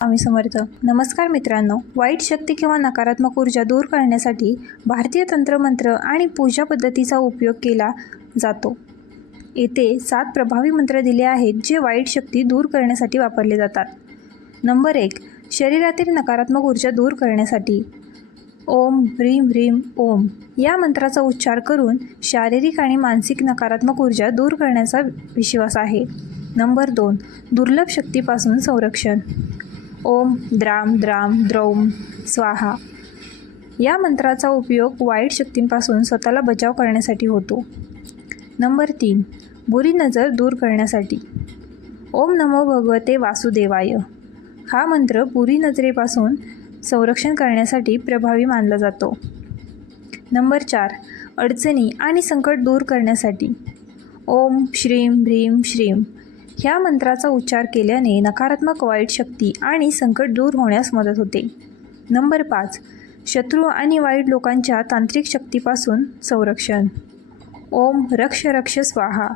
आम्ही समर्थ. नमस्कार मित्रांनो. वाईट शक्ती किंवा नकारात्मक ऊर्जा दूर करण्यासाठी भारतीय तंत्रमंत्र आणि पूजा पद्धतीचा उपयोग केला जातो. येथे सात प्रभावी मंत्र दिले आहेत जे वाईट शक्ती दूर करण्यासाठी वापरले जातात. नंबर एक शरीरातील नकारात्मक ऊर्जा दूर करण्यासाठी. ओम ह्रीम ह्रीम ओम. या मंत्राचा उच्चार करून शारीरिक आणि मानसिक नकारात्मक ऊर्जा दूर करण्याचा विश्वास आहे. नंबर दोन दुर्लभ शक्तीपासून संरक्षण. ओम द्राम द्राम द्रौम स्वाहा. या मंत्राचा उपयोग वाईट शक्तींपासून स्वतःला बचाव करण्यासाठी होतो. नंबर तीन बुरी नजर दूर करण्यासाठी. ओम नमो भगवते वासुदेवाय. हा मंत्र बुरी नजरेपासून संरक्षण करण्यासाठी प्रभावी मानला जातो. नंबर चार अडचणी आणि संकट दूर करण्यासाठी. ओम श्रीम ह्रीम श्रीम ह्या मंत्राचा उच्चार केल्याने नकारात्मक वाईट शक्ती आणि संकट दूर होण्यास मदत होते. नंबर पाच. शत्रू आणि वाईट लोकांच्या तांत्रिक शक्तीपासून संरक्षण. ओम रक्ष रक्ष स्वाहा.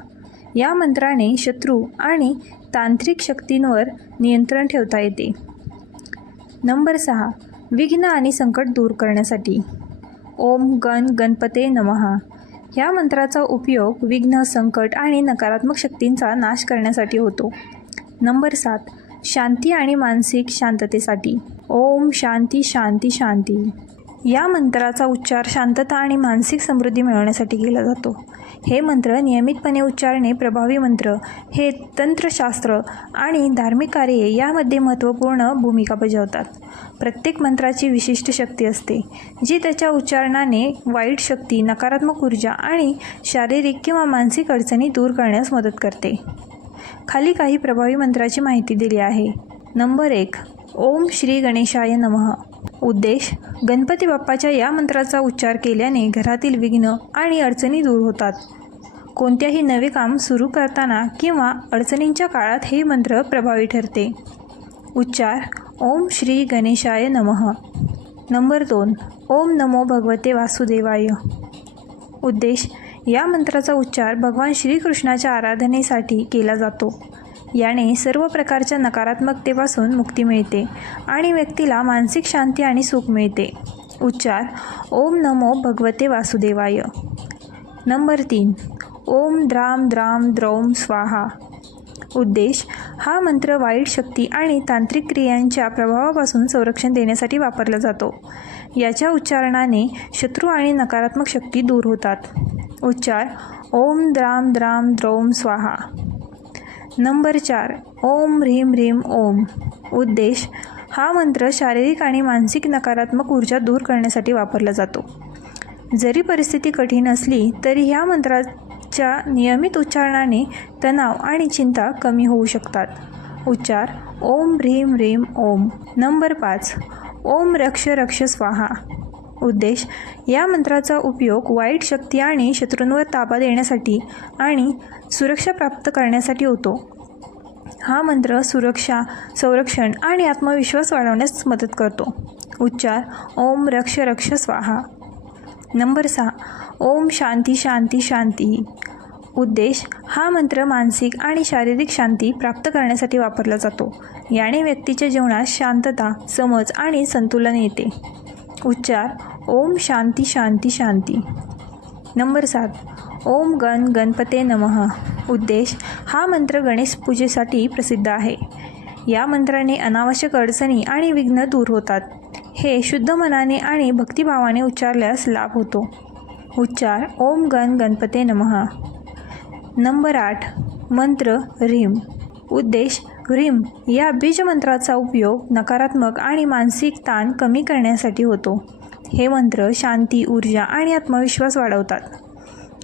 या मंत्राने शत्रू आणि तांत्रिक शक्तींवर नियंत्रण ठेवता येते. नंबर सहा. विघ्न आणि संकट दूर करण्यासाठी. ओम गण गणपते नमहा ह्या मंत्राचा उपयोग विघ्न संकट आणि नकारात्मक शक्तींचा नाश करण्यासाठी होतो. नंबर सात शांती आणि मानसिक शांततेसाठी. ओम शांती शांती शांती. या मंत्राचा उच्चार शांतता आणि मानसिक समृद्धी मिळवण्यासाठी केला जातो. हे मंत्र नियमितपणे उच्चारणे प्रभावी मंत्र. हे तंत्रशास्त्र आणि धार्मिक कार्ये यामध्ये महत्त्वपूर्ण भूमिका बजावतात. प्रत्येक मंत्राची विशिष्ट शक्ती असते जी त्याच्या उच्चारणाने वाईट शक्ती नकारात्मक ऊर्जा आणि शारीरिक किंवा मानसिक अडचणी दूर करण्यास मदत करते. खाली काही प्रभावी मंत्राची माहिती दिली आहे. नंबर एक ओम श्री गणेशाय नमः. उद्देश गणपती बाप्पाच्या या मंत्राचा उच्चार केल्याने घरातील विघ्न आणि अडचणी दूर होतात. कोणत्याही नवे काम सुरू करताना किंवा अडचणींच्या काळात हे मंत्र प्रभावी ठरते. उच्चार ओम श्री गणेशाय नमः. नंबर दोन ओम नमो भगवते वासुदेवाय. उद्देश या मंत्राचा उच्चार भगवान श्रीकृष्णाच्या आराधनेसाठी केला जातो. याने सर्व प्रकारच्या नकारात्मकतेपासून मुक्ती मिळते आणि व्यक्तीला मानसिक शांती आणि सुख मिळते. उच्चार ओम नमो भगवते वासुदेवाय. नंबर तीन ओम द्राम द्राम द्रौम स्वाहा. उद्देश हा मंत्र वाईट शक्ती आणि तांत्रिक क्रियांच्या प्रभावापासून संरक्षण देण्यासाठी वापरला जातो. याच्या उच्चारणाने शत्रू आणि नकारात्मक शक्ती दूर होतात. उच्चार ओम द्राम द्राम द्रौम स्वाहा. नंबर चार ओम ह्रीम ह्रीम ओम. उद्देश हा मंत्र शारीरिक आणि मानसिक नकारात्मक ऊर्जा दूर करण्यासाठी वापरला जातो. जरी परिस्थिती कठीण असली तरी ह्या मंत्राच्या नियमित उच्चारणाने तणाव आणि चिंता कमी होऊ शकतात. उच्चार ओम ह्रीम ह्रीम ओम. नंबर पाच ओम रक्ष रक्ष स्वाहा. उद्देश या मंत्राचा उपयोग वाईट शक्ती आणि शत्रूंवर ताबा देण्यासाठी आणि सुरक्षा प्राप्त करण्यासाठी होतो. हा मंत्र सुरक्षा संरक्षण आणि आत्मविश्वास वाढवण्यास मदत करतो. उच्चार ओम रक्ष रक्ष स्वाहा. नंबर सहा ओम शांती शांती शांती. उद्देश हा मंत्र मानसिक आणि शारीरिक शांती प्राप्त करण्यासाठी वापरला जातो. याने व्यक्तीच्या जीवनात शांतता समज आणि संतुलन येते. उच्चार ओम शांती शांती शांती. नंबर सात. ओम गण गणपते नमः. उद्देश हा मंत्र गणेश पूजेसाठी प्रसिद्ध आहे. या मंत्राने अनावश्यक अडचणी आणि विघ्न दूर होतात. हे शुद्ध मनाने आणि भक्तिभावाने उच्चारल्यास लाभ होतो. उच्चार ओम गण गणपते नमः. नंबर आठ. मंत्र ह्रीम उद्देश ह्रीम या बीजमंत्राचा उपयोग नकारात्मक आणि मानसिक ताण कमी करण्यासाठी होतो. हे मंत्र शांती ऊर्जा आणि आत्मविश्वास वाढवतात.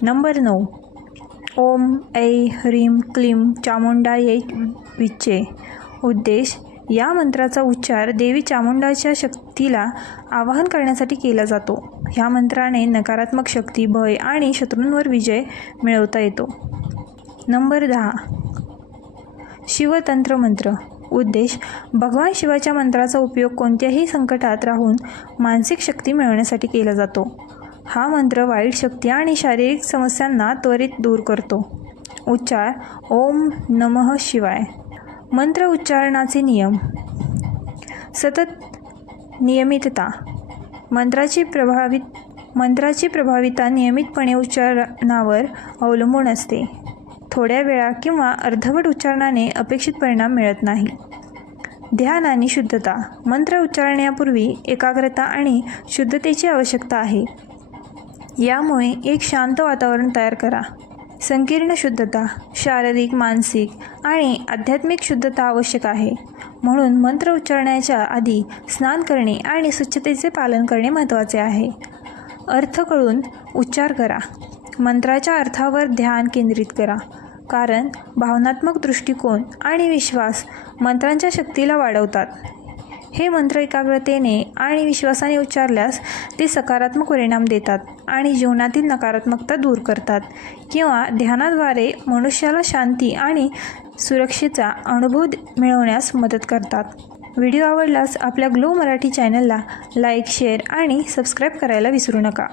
नंबर नऊ. ओम ऐ ह्रीम क्लीम चामुंडायै विच्चे. उद्देश या मंत्राचा उच्चार देवी चामुंडाच्या शक्तीला आवाहन करण्यासाठी केला जातो. ह्या मंत्राने नकारात्मक शक्ती भय आणि शत्रूंवर विजय मिळवता येतो. नंबर दहा. शिवतंत्र मंत्र. उद्देश भगवान शिवाच्या मंत्राचा उपयोग कोणत्याही संकटात राहून मानसिक शक्ती मिळवण्यासाठी केला जातो. हा मंत्र वाईट शक्ती आणि शारीरिक समस्यांना त्वरित दूर करतो. उच्चार ओम नमः शिवाय. मंत्र उच्चारणाचे नियम. सतत नियमितता. मंत्राची प्रभावित मंत्राची प्रभाविता नियमितपणे उच्चारणावर अवलंबून असते. थोड्या वेळा किंवा अर्धवट उच्चारणाने अपेक्षित परिणाम मिळत नाही. ध्यान आणि शुद्धता मंत्र उच्चारण्यापूर्वी एकाग्रता आणि शुद्धतेची आवश्यकता आहे. यामुळे एक शांत वातावरण तयार करा. संकीर्ण शुद्धता शारीरिक मानसिक आणि आध्यात्मिक शुद्धता आवश्यक आहे. म्हणून मंत्र उच्चारण्याच्या आधी स्नान करणे आणि स्वच्छतेचे पालन करणे महत्त्वाचे आहे. अर्थ कळून उच्चार करा. मंत्राच्या अर्थावर ध्यान केंद्रित करा. कारण भावनात्मक दृष्टिकोन आणि विश्वास मंत्रांच्या शक्तीला वाढवतात. हे मंत्र एकाग्रतेने आणि विश्वासाने उच्चारल्यास ते सकारात्मक परिणाम देतात आणि जीवनातील नकारात्मकता दूर करतात किंवा ध्यानाद्वारे मनुष्याला शांती आणि सुरक्षेचा अनुभव मिळवण्यास मदत करतात. व्हिडिओ आवडल्यास आपल्या ग्लो मराठी चॅनलला लाईक शेअर आणि सबस्क्राईब करायला विसरू नका.